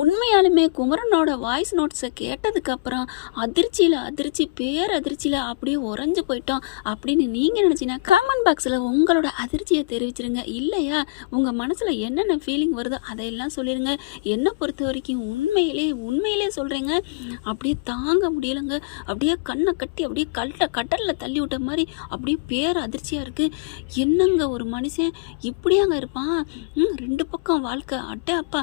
உண்மையாலுமே குமரனோட வாய்ஸ் நோட்ஸை கேட்டதுக்கப்புறம் அதிர்ச்சி பேரதிர்ச்சியில் அப்படியே உறைஞ்சு போயிட்டோம் அப்படின்னு நீங்கள் நினச்சிங்கன்னா கமெண்ட் பாக்ஸில் உங்களோட அதிர்ச்சியை தெரிவிச்சிருங்க. இல்லையா உங்கள் மனசில் என்னென்ன ஃபீலிங் வருதோ அதையெல்லாம் சொல்லிடுங்க. என்னை பொறுத்த வரைக்கும் உண்மையிலே சொல்கிறேங்க, அப்படியே தாங்க முடியலைங்க. அப்படியே கண்ணை கட்டி அப்படியே கடலில் தள்ளி விட்ட மாதிரி அப்படியே பேரதிர்ச்சியாக இருக்குது. என்னங்க ஒரு மனுஷன் இப்படியாங்க இருப்பான்? 2 பக்கம் வாழ்க்கை அட்டை அப்பா.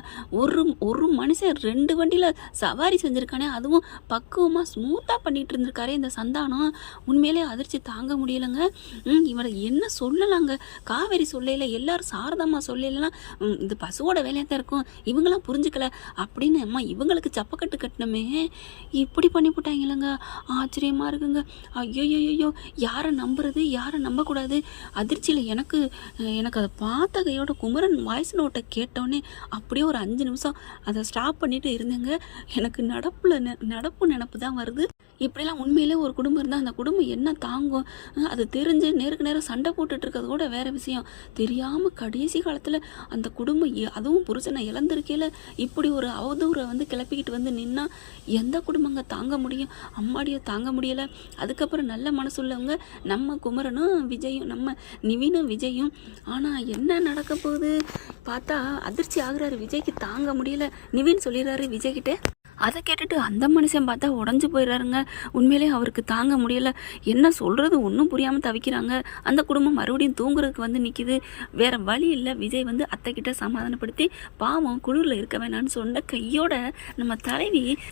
ஒரு மனுஷன் 2 வண்டியில் சவாரி செஞ்சுருக்கானே, அதுவும் பக்குவமாக ஸ்மூத்தாக பண்ணிகிட்டு இருந்திருக்காரே இந்த சந்தானம். உண்மையிலே அதிர்ச்சி தாங்க முடியலைங்க. இவரை என்ன சொல்லலாங்க? காவேரி சொல்லல, எல்லாரும் சாரதாம்மா சொல்லலாம், இது பசுவோட வேலையாக தான் இருக்கும், இவங்களாம் புரிஞ்சுக்கல அப்படின்னு அம்மா இவங்களுக்கு சப்பக்கட்டு கட்டினமே இப்படி பண்ணி போட்டாங்களங்க. ஆச்சரியமாக இருக்குங்க. ஐயோ யாரை நம்புறது யாரை நம்பக்கூடாது? அதிர்ச்சியில் எனக்கு அதை பார்த்த கையோட குமரன் வாய்ஸ் நோட்டை கேட்டோன்னே அப்படியே ஒரு 5 நிமிஷம் அதை ஸ்டாப் பண்ணிட்டு இருந்தேங்க. எனக்கு நடப்பு நினப்பு தான் வருது. இப்படிலாம் உண்மையிலே ஒரு குடும்பம் இருந்தால் அந்த குடும்பம் என்ன தாங்கும்? அது தெரிஞ்சு நேருக்கு நேரம் சண்டை போட்டுட்டு இருக்கிறது கூட வேறு விஷயம். தெரியாமல் கடைசி காலத்தில் அந்த குடும்பம் அதுவும் புருஷனை இழந்திருக்கையில் இப்படி ஒரு அவதூறை கிளப்பிக்கிட்டு நின்னா எந்த குடும்பங்க தாங்க முடியும்? அம்மாடியை தாங்க முடியலை. அதுக்கப்புறம் நல்ல மனசுள்ளவங்க நம்ம குமரனும் விஜயும், நம்ம நிவினும் விஜயும். ஆனால் என்ன நடக்க போகுது பார்த்தா அதிர்ச்சி ஆகுறாரு. விஜய்க்கு தாங்க முடியல. நிவின் சொல்லிடுறாரு விஜய்கிட்ட. அதை கேட்டுட்டு அந்த மனுஷன் பார்த்தா உடஞ்சி போயிடுறாருங்க. உண்மையிலே அவருக்கு தாங்க முடியலை. என்ன சொல்கிறது ஒன்றும் புரியாமல் தவிக்கிறாங்க. அந்த குடும்பம் மறுபடியும் தூங்குறதுக்கு நிற்கிது. வேறு வழி இல்லை. விஜய் அத்தைக்கிட்ட சமாதானப்படுத்தி பாவம் குளிரில் இருக்க வேணான்னு சொன்ன கையோட நம்ம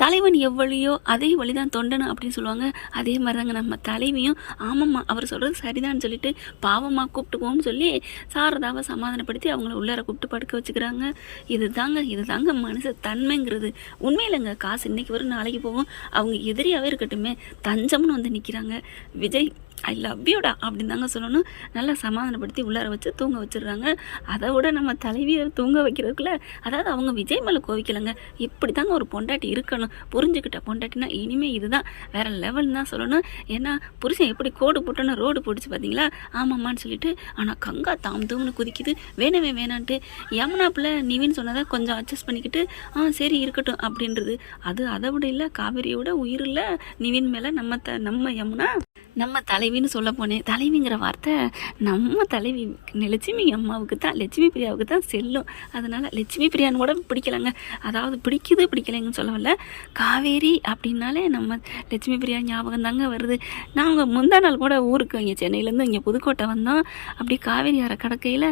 தலைவன் எவ்வளியோ அதே வழிதான் தொண்டனு அப்படின்னு சொல்லுவாங்க. அதே மாதிரி தாங்க நம்ம தலைவியும் ஆமாம்மா அவர் சொல்கிறது சரிதான்னு சொல்லிட்டு பாவமாக கூப்பிட்டுக்குவோம்னு சொல்லி சாரதாவை சமாதானப்படுத்தி அவங்கள உள்ளார கூப்பிட்டு படுக்க வச்சுக்கிறாங்க. இதுதாங்க மனுஷ தன்மைங்கிறது. உண்மையிலங்க காசு இன்னைக்கு வரும் நாளைக்கு போகும். அவங்க எதிரியாகவே இருக்கட்டுமே தஞ்சம்னு நிற்கிறாங்க. விஜய் ஐ லவ் யூடா அப்படின்னு தாங்க சொல்லணும். நல்லா சமாதானப்படுத்தி உள்ளார வச்சு தூங்க வச்சிடுறாங்க. அதை விட நம்ம தலைவியை தூங்க வைக்கிறதுக்குள்ள, அதாவது அவங்க விஜய் மேலே கோவிக்கலைங்க. இப்படி தாங்க ஒரு பொண்டாட்டி இருக்கணும். புரிஞ்சுக்கிட்ட பொண்டாட்டினா இனிமேல் இதுதான் வேறு லெவல்னு தான் சொல்லணும். ஏன்னா புருஷன் எப்படி கோடு போட்டோன்னு ரோடு போட்டுச்சு பார்த்தீங்களா? ஆமாம்மான்னு சொல்லிட்டு. ஆனால் கங்கா தாம்னு குதிக்குது. வேணவே வேணான்ட்டு யமுனாப்பில் நிவின்னு சொன்னதை கொஞ்சம் அட்ஜஸ்ட் பண்ணிக்கிட்டு சரி இருக்கட்டும் அப்படின்றது. அது அதை விட இல்லை, காவேரியோட உயிர் இல்லை நிவின் மேலே நம்ம யமுனா நம்ம தலைவின்னு சொல்ல போனேன். தலைவிங்கிற வார்த்தை நம்ம தலைவி லட்சுமி அம்மாவுக்கு தான், லட்சுமி பிரியாவுக்கு தான் செல்லும். அதனால் லட்சுமி பிரியான்னு கூட பிடிக்கலைங்க. அதாவது பிடிக்கலைங்கன்னு சொல்லவில்லை. காவேரி அப்படின்னாலே நம்ம லட்சுமி பிரியா ஞாபகம் தாங்க வருது. நாங்கள் முந்தா நாள் கூட ஊருக்கு இங்கே சென்னையிலேருந்து இங்கே புதுக்கோட்டை வந்தோம். அப்படி காவேரி அரை கடக்கையில்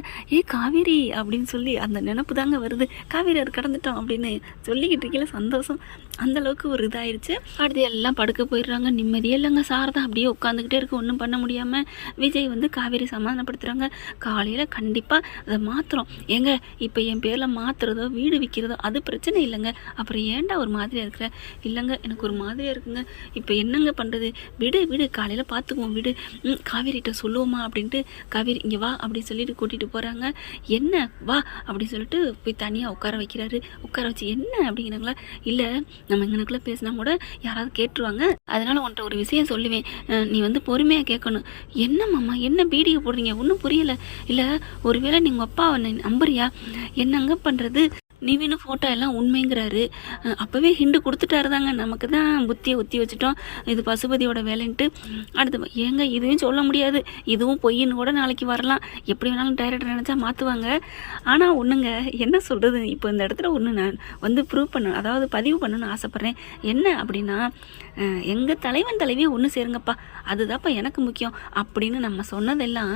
காவேரி அப்படின்னு சொல்லி அந்த நினப்பு தாங்க வருது. காவேரி அரை கடந்துட்டோம் அப்படின்னு சொல்லிக்கிட்டு இருக்கையில் சந்தோஷம் அந்தளவுக்கு ஒரு இதாகிடுச்சு. அடுத்து எல்லாம் படுக்க போயிடுறாங்க. நிம்மதியே இல்லைங்க. சாரதா அப்படியே உட்காந்துக்கிட்டே இருக்கு, ஒன்றும் பண்ண முடியாமல். விஜய் காவேரி சமாதானப்படுத்துகிறாங்க. காலையில் கண்டிப்பாக அதை மாற்றுறோம். ஏங்க இப்போ என் பேரில் மாற்றுறதோ வீடு விற்கிறதோ அது பிரச்சனை இல்லைங்க. அப்புறம் ஏன்டா ஒரு மாதிரியாக இருக்கிற? இல்லைங்க எனக்கு ஒரு மாதிரியாக இருக்குங்க. இப்போ என்னங்க பண்ணுறது? விடு காலையில் பார்த்துக்குவோம் விடு. காவேரிகிட்ட சொல்லுவோமா அப்படின்ட்டு காவேரி இங்கே வா அப்படின்னு சொல்லிட்டு கூட்டிகிட்டு போகிறாங்க. என்ன வா அப்படின்னு சொல்லிட்டு போய் தனியாக உட்கார வைக்கிறாரு. உட்கார வச்சு என்ன அப்படிங்கிறாங்களா? இல்லை நம்ம இங்கனக்குள்ளே பேசினா கூட யாராவது கேட்டுருவாங்க, அதனால் உன்ட்ட ஒரு விஷயம் சொல்லுவேன், நீ பொறுமையாக கேட்கணும். என்ன மாமா என்ன பீடியை போடுறீங்க? ஒன்றும் புரியலை. இல்லை ஒருவேளை நீங்கள் அப்பாவை நம்புறியா? என்னங்க பண்ணுறது? நிவின்னு ஃபோட்டோ எல்லாம் உண்மைங்கிறாரு. அப்போவே ஹிண்டு கொடுத்துட்டாரு தாங்க. நமக்கு தான் புத்தியை ஊற்றி வச்சுட்டோம், இது பசுபதியோட வேலைன்ட்டு. அடுத்து ஏங்க இதுவும் சொல்ல முடியாது, இதுவும் பொய்ன்னு கூட நாளைக்கு வரலாம். எப்படி வேணாலும் டைரக்டர் நினச்சா மாற்றுவாங்க. ஆனால் ஒன்றுங்க என்ன சொல்கிறது, இப்போ இந்த இடத்துல ஒன்று நான் ப்ரூவ் பண்ணணும், அதாவது பதிவு பண்ணணும்னு ஆசைப்பட்றேன். என்ன அப்படின்னா, எங்கள் தலைவியும் ஒன்று சேருங்கப்பா, அதுதான்ப்பா எனக்கு முக்கியம் அப்படின்னு நம்ம சொன்னதெல்லாம்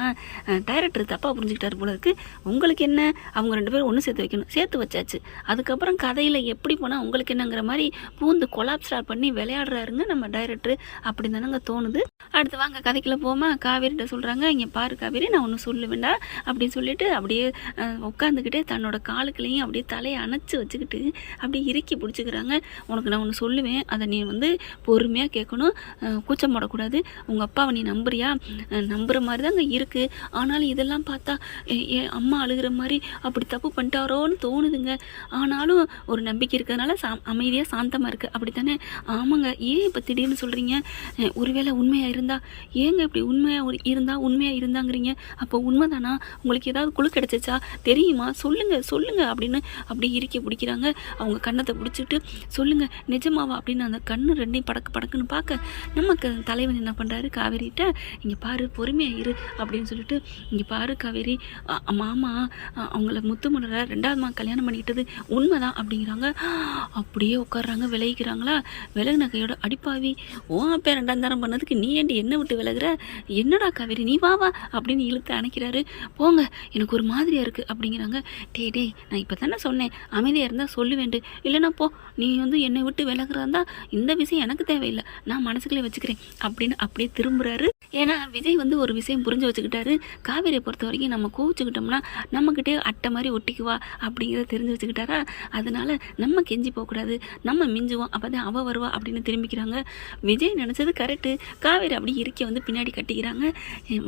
டைரக்டர் தப்பாக புரிஞ்சுக்கிட்டாரு போல இருக்குது. உங்களுக்கு என்ன, அவங்க 2 பேரும் ஒன்று சேர்த்து வைக்கணும், சேர்த்து வச்சாச்சு. அதுக்கப்புறம் கதையில் எப்படி போனால் உங்களுக்கு என்னங்கிற மாதிரி பூந்து கொலாப்ஸ்டார் பண்ணி விளையாடுறாருங்க நம்ம டைரக்டர். அப்படி தானங்க தோணுது. அடுத்து வாங்க கதைக்குள்ள போமா. காவேரிட்ட சொல்கிறாங்க, இங்கே பாரு காவேரி, நான் ஒன்று சொல்லுவேண்டா அப்படின்னு சொல்லிட்டு அப்படியே உட்காந்துக்கிட்டே தன்னோட காலுக்குள்ளேயும் அப்படியே தலையை அணைச்சி வச்சுக்கிட்டு அப்படியே இறுக்கி பிடிச்சிக்கிறாங்க. உனக்கு நான் ஒன்று சொல்லுவேன், அதை நீ பொறுமையாக கேட்கணும், கூச்சம் போடக்கூடாது. உங்கள் அப்பாவை நீ நம்புறியா? நம்புகிற மாதிரி தாங்க இருக்குது. ஆனாலும் இதெல்லாம் பார்த்தா அம்மா அழுகிற மாதிரி அப்படி தப்பு பண்ணிட்டாரோன்னு தோணுதுங்க. ஆனாலும் ஒரு நம்பிக்கை இருக்கிறதுனால அமைதியாக சாந்தமாக இருக்குது அப்படி தானே? ஆமாங்க. ஏன் இப்போ திடீர்னு சொல்கிறீங்க? ஒருவேளை உண்மையாக இருந்தால் ஏங்க இப்படி உண்மையாக இருந்தாங்கிறீங்க? அப்போ உண்மைதானா? உங்களுக்கு ஏதாவது குழு கிடச்சிச்சா? தெரியுமா? சொல்லுங்க அப்படின்னு அப்படியே இறுக்கி பிடிக்கிறாங்க. அவங்க கன்னத்தை பிடிச்சிட்டு சொல்லுங்கள் நிஜமாவா அப்படின்னு அந்த கண்ணு ரெண்டையும் படக்குன்னு பார்க்க நமக்கு தலைவன் என்ன பண்ணுறாரு காவேரிகிட்ட, இங்கே பாரு பொறுமையாக இரு அப்படின்னு சொல்லிட்டு, இங்கே பாரு காவேரி மாமா அவங்கள முத்துமலரை 2வது கல்யாணம் பண்ணிக்கிட்டது உண்மைதான் அப்படிங்கிறாங்க. அப்படியே உட்காடுறாங்க. விலகிக்கிறாங்களா? விலகின கையோட அடிப்பாவி ஓ அப்போ 2ஆம் தரம் பண்ணதுக்கு நீ ஏண்டி என்ன விட்டு விலகுற? என்னடா காவேரி நீ வா அப்படின்னு இழுத்து அணைக்கிறாரு. போங்க எனக்கு ஒரு மாதிரியாக இருக்குது அப்படிங்கிறாங்க. டேய் நான் இப்போ தானே சொன்னேன் அமைதியாக இருந்தால் சொல்லுவேண்டு, இல்லைன்னா போ நீ என்னை விட்டு விலகுறாந்தா இந்த விஷயம் எனக்கு தேவையில்லை, நான் மனசுக்குள்ளே வச்சுக்கிறேன் அப்படின்னு அப்படியே திரும்புகிறாரு. ஏன்னா விஜய் ஒரு விஷயம் புரிஞ்சு வச்சுக்கிட்டாரு. காவேரியை பொறுத்த வரைக்கும் நம்ம கோவிச்சுக்கிட்டோம்னா நம்மக்கிட்டே அட்டை மாதிரி ஒட்டிக்குவா அப்படிங்கிறத தெரிஞ்சு வச்சுக்கிட்டாரா. அதனால நம்ம கெஞ்சி போகக்கூடாது, நம்ம மிஞ்சுவோம், அப்போ தான் அவள் வருவா அப்படின்னு திரும்பிக்கிறாங்க. விஜய் நினச்சது கரெக்டு. காவேரி அப்படி இருக்க பின்னாடி கட்டிக்கிறாங்க.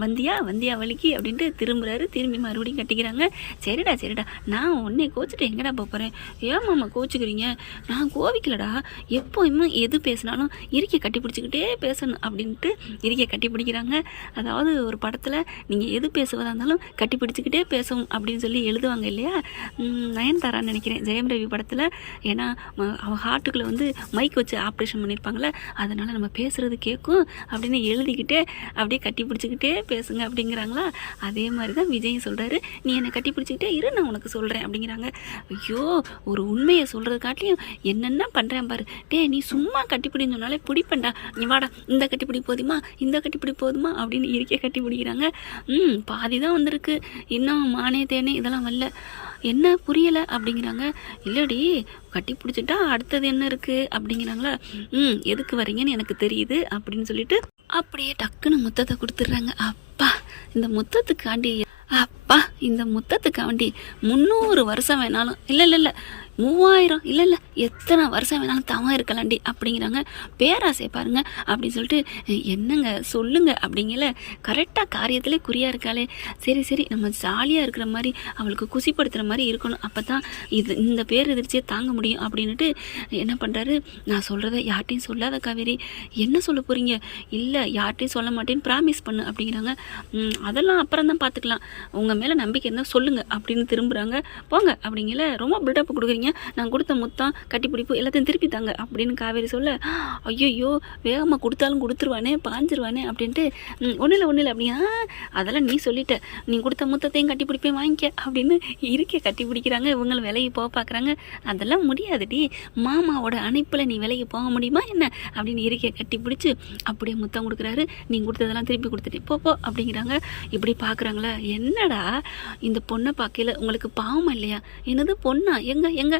வந்தியா வலிக்கு அப்படின்ட்டு திரும்புகிறாரு. திரும்பி மறுபடியும் கட்டிக்கிறாங்க. சரிடா நான் உன்னை கோச்சிட்டு எங்கடா போகிறேன்? ஏன் மாமா கோச்சிக்கிறீங்க? நான் கோவிக்கலடா, எப்போயுமே எது பேசினாலும் இறுக்கிய கட்டி பிடிச்சிக்கிட்டே பேசணும் அப்படின்ட்டு இறுக்கிய கட்டி பிடிக்கிறாங்க. அதாவது ஒரு படத்தில் நீங்கள் எது பேசுவதாக இருந்தாலும் கட்டி பிடிச்சிக்கிட்டே பேசவும் அப்படின்னு சொல்லி எழுதுவாங்க இல்லையா? நயன்தாரான்னு நினைக்கிறேன் ஜெயம் ரவி படத்தில். ஏன்னா அவன் ஹார்ட்டுக்குள்ளே மைக் வச்சு ஆப்ரேஷன் பண்ணியிருப்பாங்களே, அதனால் நம்ம பேசுகிறது கேட்கும் அப்படின்னு எழுதிக்கிட்டே அப்படியே கட்டி பிடிச்சிக்கிட்டே பேசுங்க அப்படிங்கிறாங்களா. அதே மாதிரி தான் விஜயும் சொல்கிறாரு, நீ என்னை கட்டி பிடிச்சிக்கிட்டே இரு நான் உனக்கு சொல்கிறேன் அப்படிங்கிறாங்க. ஐயோ ஒரு உண்மையை சொல்கிறது காட்டிலையும் என்னென்ன பண்ணுறேன் பாரு. நீ சும்மா கட்டிப்பிடின்னு சொன்னாலே பிடிப்பேன்டா, நீ வாடா இந்த கட்டிப்பிடி போதுமா இந்த கட்டிப்பிடி போதுமா அப்படின்னு இருக்க கட்டி பிடிக்கிறாங்க. பாதி தான் வந்திருக்கு, இன்னும் மானே தேனே இதெல்லாம் வரல, என்ன புரியலை அப்படிங்கிறாங்க. இல்லடி கட்டி பிடிச்சிட்டா அடுத்தது என்ன இருக்குது அப்படிங்கிறாங்களா. எதுக்கு வரீங்கன்னு எனக்கு தெரியுது அப்படின்னு சொல்லிட்டு அப்படியே டக்குன்னு முத்தத்தை கொடுத்துட்றாங்க. இந்த முத்தத்துக்காண்டி 300 வருஷம் வேணாலும் இல்லை 3000 இல்லை எத்தனை வருஷம் வேணாலும் தவம் இருக்கலாண்டி அப்படிங்கிறாங்க. பேராசை பாருங்க அப்படின்னு சொல்லிட்டு என்னங்க சொல்லுங்க அப்படிங்கல. கரெக்டாக காரியத்திலே குறியாக இருக்காளே, சரி நம்ம ஜாலியாக இருக்கிற மாதிரி அவளுக்கு குசிப்படுத்துகிற மாதிரி இருக்கணும், அப்போ தான் இந்த பேர் எதிர்ச்சியை தாங்க முடியும் அப்படின்ட்டு என்ன பண்ணுறாரு, நான் சொல்கிறத யார்ட்டையும் சொல்லாத காவேரி. என்ன சொல்ல போகிறீங்க? இல்லை யார்ட்டையும் சொல்ல மாட்டேன்னு ப்ராமிஸ் பண்ணு அப்படிங்கிறாங்க. அதெல்லாம் அப்புறம் தான் பார்த்துக்கலாம், உங்கள் மேலே நம்பிக்கை இருந்தால் சொல்லுங்கள் அப்படின்னு திரும்புகிறாங்க. போங்க அப்படிங்கல. ரொம்ப பில்டப் கொடுக்குறீங்க, நான் கொடுத்த முத்தம் கட்டிப்பிடிப்பு எல்லாத்தையும் திருப்பி தாங்க அப்படின்னு காவேரி சொல்ல, ஐயோ வேகமாக கொடுத்தாலும் கொடுத்துருவானே பாஞ்சிருவானே அப்படின்ட்டு ஒன்றும் இல்லை அப்படின்னா, அதெல்லாம் நீ சொல்லிட்ட, நீ கொடுத்த முத்தத்தையும் கட்டிப்பிடிப்பேன் வாங்கிக்க அப்படின்னு இருக்க கட்டி பிடிக்கிறாங்க. இவங்களை விலைக்கு போக பார்க்குறாங்க. அதெல்லாம் முடியாதுடி, மாமாவோட அணைப்பில் நீ விலைக்கு போக முடியுமா என்ன அப்படின்னு இருக்க கட்டி பிடிச்சி அப்படியே முத்தம் கொடுக்குறாரு. நீ கொடுத்ததெல்லாம் திருப்பி கொடுத்துட்டு போ அப்படிங்கிறாங்க. இப்படி பார்க்குறாங்களா, என்னடா இந்த பொண்ணை பார்க்கல உங்களுக்கு பாவமா இல்லையா? என்னது பொண்ணா? எங்க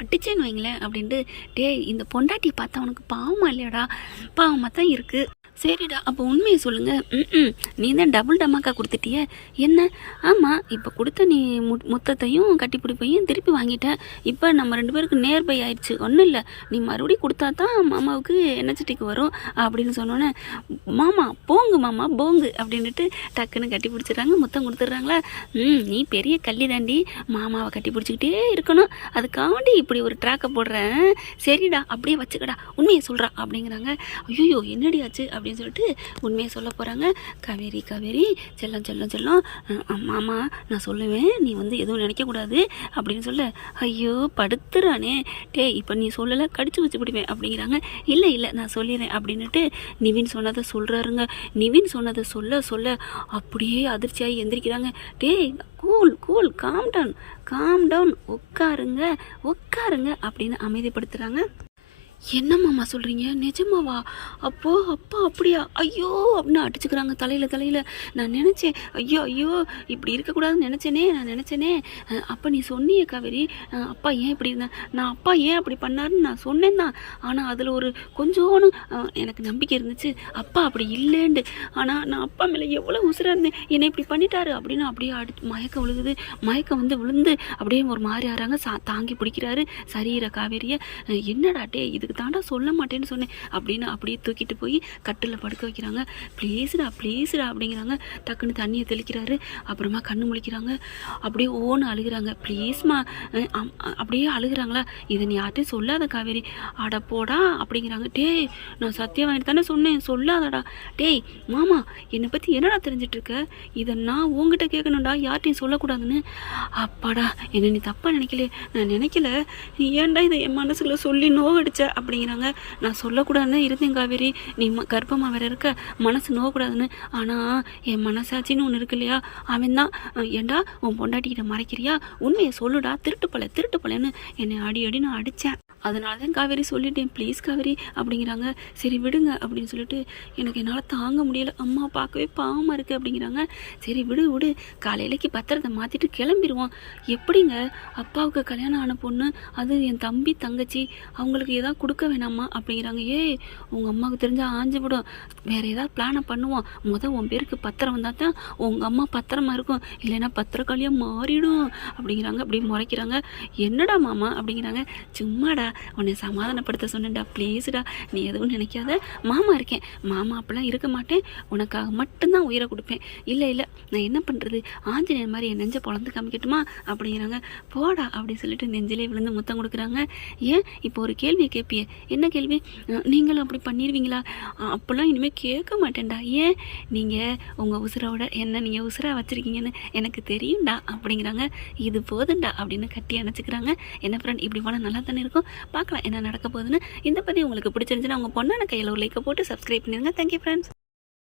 அடிச்சேன்னு வைங்களேன் அப்படின்ட்டு, இந்த பொண்டாட்டி பார்த்தா உனக்கு பாவமா இல்லையாடா? பாவமாக தான் இருக்குது. சரிடா அப்போ உண்மையை சொல்லுங்கள். நீ தான் டபுள் டமாக்கா கொடுத்துட்டிய என்ன? ஆமாம் இப்போ கொடுத்த நீ மொத்தத்தையும் கட்டிப்பிடிப்பையும் திருப்பி வாங்கிட்டேன். இப்போ நம்ம 2 பேருக்கு நேர்பை ஆயிடுச்சு. ஒன்றும் இல்லை, நீ மறுபடியும் கொடுத்தா தான் மாமாவுக்கு எனர்ஜெட்டிக் வரும் அப்படின்னு சொன்னோன்னே, மாமா போங்கு அப்படின்ட்டு டக்குன்னு கட்டி பிடிச்சிடுறாங்க. மொத்தம் கொடுத்துட்றாங்களா. நீ பெரிய கள்ளி தாண்டி, மாமாவை கட்டி பிடிச்சிக்கிட்டே இருக்கணும், அதுக்காண்டி இப்படி ஒரு ட்ராக்கை போடுறேன். சரிடா அப்படியே வச்சுக்கடா, உண்மையை சொல்கிறா அப்படிங்கிறாங்க. ஐயோ என்னடியாச்சு அப்படின்னு சொல்லிட்டு உண்மையை சொல்ல போகிறாங்க. காவேரி செல்லம் மாமா நான் சொல்லுவேன், நீ எதுவும் நினைக்கக்கூடாது அப்படின்னு சொல்ல, ஐயோ படுத்துறானே இப்போ நீ சொல்லலை கடிச்சு வச்சு பிடிப்பேன் அப்படிங்கிறாங்க. இல்லை நான் சொல்லிடுறேன் அப்படின்னுட்டு நிவின் சொன்னதை சொல்கிறாருங்க. நிவின் சொன்னதை சொல்ல அப்படியே அதிர்ச்சியாகி எந்திரிக்கிறாங்க. கூல் காம் டவுன் உட்காருங்க அப்படின்னு அமைதிப்படுத்துகிறாங்க. என்ன மாமா சொல்கிறீங்க? நிஜமாவா? அப்பா அப்படியா? ஐயோ அப்படின்னு அடிச்சுக்கிறாங்க தலையில். நான் நினச்சேன், ஐயோ இப்படி இருக்கக்கூடாதுன்னு நினச்சேனே. அப்போ நீ சொன்னியே காவேரி, அப்பா ஏன் இப்படி இருந்தேன், நான் அப்பா ஏன் அப்படி பண்ணாருன்னு நான் சொன்னேன் தான். ஆனால் அதில் ஒரு கொஞ்சோன்னு எனக்கு நம்பிக்கை இருந்துச்சு, அப்பா அப்படி இல்லைண்டு. ஆனால் நான் அப்பா மேலே எவ்வளோ உசுராக இருந்தேன், என்னை இப்படி பண்ணிட்டாரு அப்படின்னு அப்படியே மயக்கம் விழுகுது. மயக்கம் விழுந்து அப்படியே ஒரு மாதிரி ஆறாங்க. தாங்கி பிடிக்கிறாரு சரீர காவேரியை. என்னடாட்டே இது இதுக்கு தாண்டா சொல்ல மாட்டேன்னு சொன்னேன் அப்படின்னு அப்படியே தூக்கிட்டு போய் கட்டில் படுக்க வைக்கிறாங்க. ப்ளீஸ்டா ப்ளீஸ்டா அப்படிங்கிறாங்க. டக்குன்னு தண்ணியை தெளிக்கிறாரு. அப்புறமா கண்ணு முழிக்கிறாங்க. அப்படியே ஓன்னு அழுகிறாங்க. ப்ளீஸ்மா அப்படியே அழுகிறாங்களா? இதை நீ யார்ட்டையும் சொல்லாத காவேரி. அட போடா அப்படிங்கிறாங்க. டேய் நான் சத்தியம் வாங்கிட்டு தானே சொன்னேன், சொல்லாதடா. டேய் மாமா என்னை பற்றி என்னடா தெரிஞ்சிட்ருக்க? இதை நான் உங்ககிட்ட கேட்கணும்டா, யார்ட்டையும் சொல்லக்கூடாதுன்னு. அப்பாடா என்னை நீ தப்பாக நினைக்கல, நான் நினைக்கல. நீ ஏன்டா இதை என் மனசுல சொல்லி நோகடிச்ச அப்படிங்கிறாங்க. நான் சொல்லக்கூடாதுன்னு இருந்தேன் காவேரி, நீ கர்ப்பமாக வேற இருக்க, மனசு நோகக்கூடாதுன்னு. ஆனால் என் மனசாட்சின்னு ஒன்று இருக்கு இல்லையா, அவன் தான் ஏண்டா உன் பொண்டாட்டிக்கிட்ட மறைக்கிறியா, உண்மையை சொல்லுடா, திருட்டு பழைன்னு என்னை அடி நான் அடித்தேன். அதனால தான் காவேரி சொல்லிட்டேன், ப்ளீஸ் காவேரி அப்படிங்கிறாங்க. சரி விடுங்க அப்படின்னு சொல்லிட்டு, எனக்கு என்னால் தாங்க முடியலை, அம்மா பார்க்கவே பாவமாக இருக்குது அப்படிங்கிறாங்க. சரி விடு காலையிலைக்கு பத்திரத்தை மாற்றிட்டு கிளம்பிடுவோம். எப்படிங்க அப்பாவுக்கு கல்யாணம் ஆன பொண்ணு, அது என் தம்பி தங்கச்சி, அவங்களுக்கு எதாவது கொடுக்க வேணாமா அப்படிங்கிறாங்க. உங்கள் அம்மாவுக்கு தெரிஞ்சால் ஆஞ்சு விடும், வேறு ஏதாவது பிளானை பண்ணுவோம். உன் பேருக்கு பத்திரம் வந்தால் தான் உங்கள் அம்மா பத்திரமா இருக்கும், இல்லைன்னா பத்திரக்காளியாக மாறிடும் அப்படிங்கிறாங்க. அப்படி முறைக்கிறாங்க. என்னடா மாமா அப்படிங்கிறாங்க. சும்மாடா உன்னை சமாதானப்படுத்த சொன்னேன்டா, ப்ளீஸ்டா நீ எதுவும் நினைக்காத, மாமா இருக்கேன், மாமா அப்படிலாம் இருக்க மாட்டேன், உனக்காக மட்டும்தான் உயிரை கொடுப்பேன். இல்லை நான் என்ன பண்ணுறது, ஆஞ்சநேயர் மாதிரி என் நெஞ்சை பொழந்து காமிக்கட்டுமா அப்படிங்கிறாங்க. போடா அப்படின்னு சொல்லிட்டு நெஞ்சிலே விழுந்து முத்தம் கொடுக்குறாங்க. ஏன் இப்போ ஒரு கேள்வியை கேட்பியே, என்ன கேள்வி? நீங்களும் அப்படி பண்ணிடுவீங்களா? அப்போல்லாம் இனிமேல் கேட்க மாட்டேன்டா. ஏன் நீங்கள் உங்கள் உசுரோட என்ன நீங்கள் உசுராக வச்சுருக்கீங்கன்னு எனக்கு தெரியும்டா அப்படிங்கிறாங்க. இது போதுண்டா அப்படின்னு கட்டி அணைச்சிக்கிறாங்க. என்ன ஃப்ரெண்ட் இப்படி போனால் நல்லா தானே இருக்கும். பார்க்கலாம் என்ன நடக்க போகுதுன்னு. இந்த பற்றி உங்களுக்கு பிடிச்சிருந்துச்சுன்னா உங்கள் பொண்ணான கையில் ஒரு லைக்கை போட்டு சப்ஸ்கிரைப் பண்ணிடுங்க. Thank you friends.